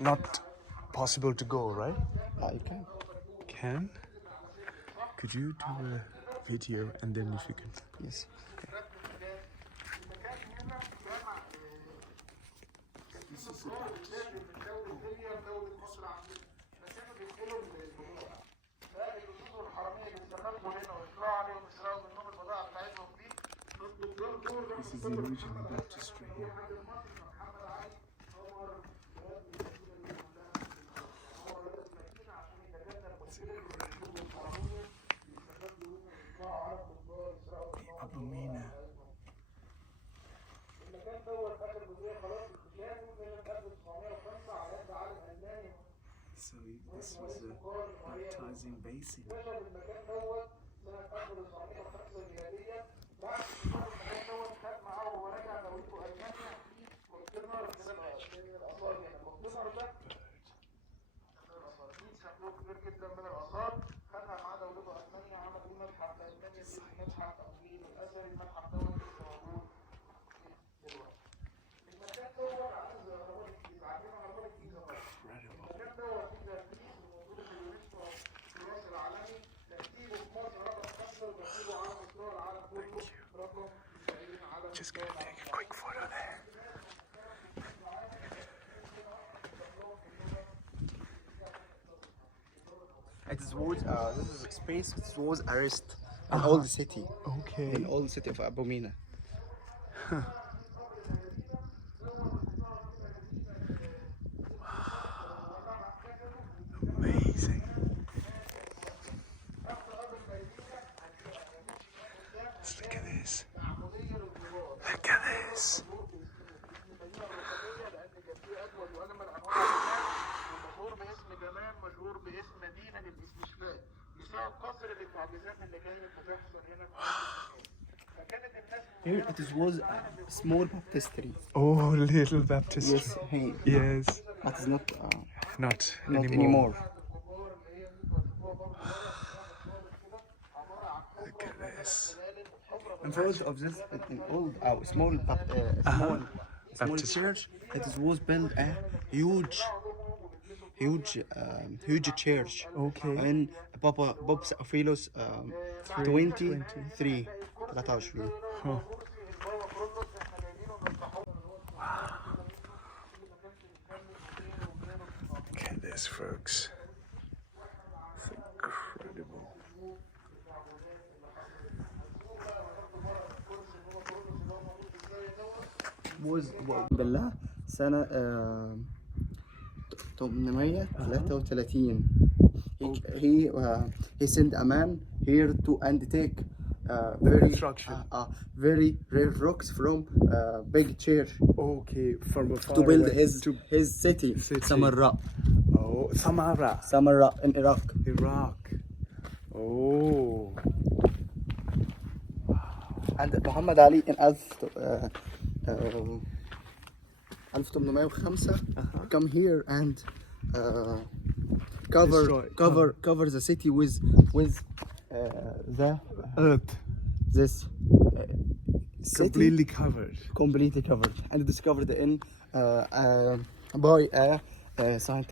not possible to go, right? You can. Can? Could you do a video and then if you can? Yes. Okay. This is a baptistry. This is the original baptistry here. The Mena. So this was a baptizing basin. Just gonna take a quick photo there. It was this is a space. It was arrest in all the city. Okay. In all the city of Mena. Amazing. Let's look at this. Look at this. Here it was a small baptistry. Oh, little baptistry. Yes, hey. Yes. That is not Not anymore. Look at this. In front of this, an old, small Baptistry. church, it was built a huge church. Okay. And Papa Bob Ophelos 23. Huh. Look at this, folks. It's incredible. was بالله سنة 833. He sent a man here to undertake very rare rocks from big church Okay, from afar to build away his city. Samarra. Oh, Samara, Samarra in Iraq. Iraq. Oh. And Muhammad Ali in 1805 come here and cover the city with the Earth. this Completely city covered. and discovered in by a scientist.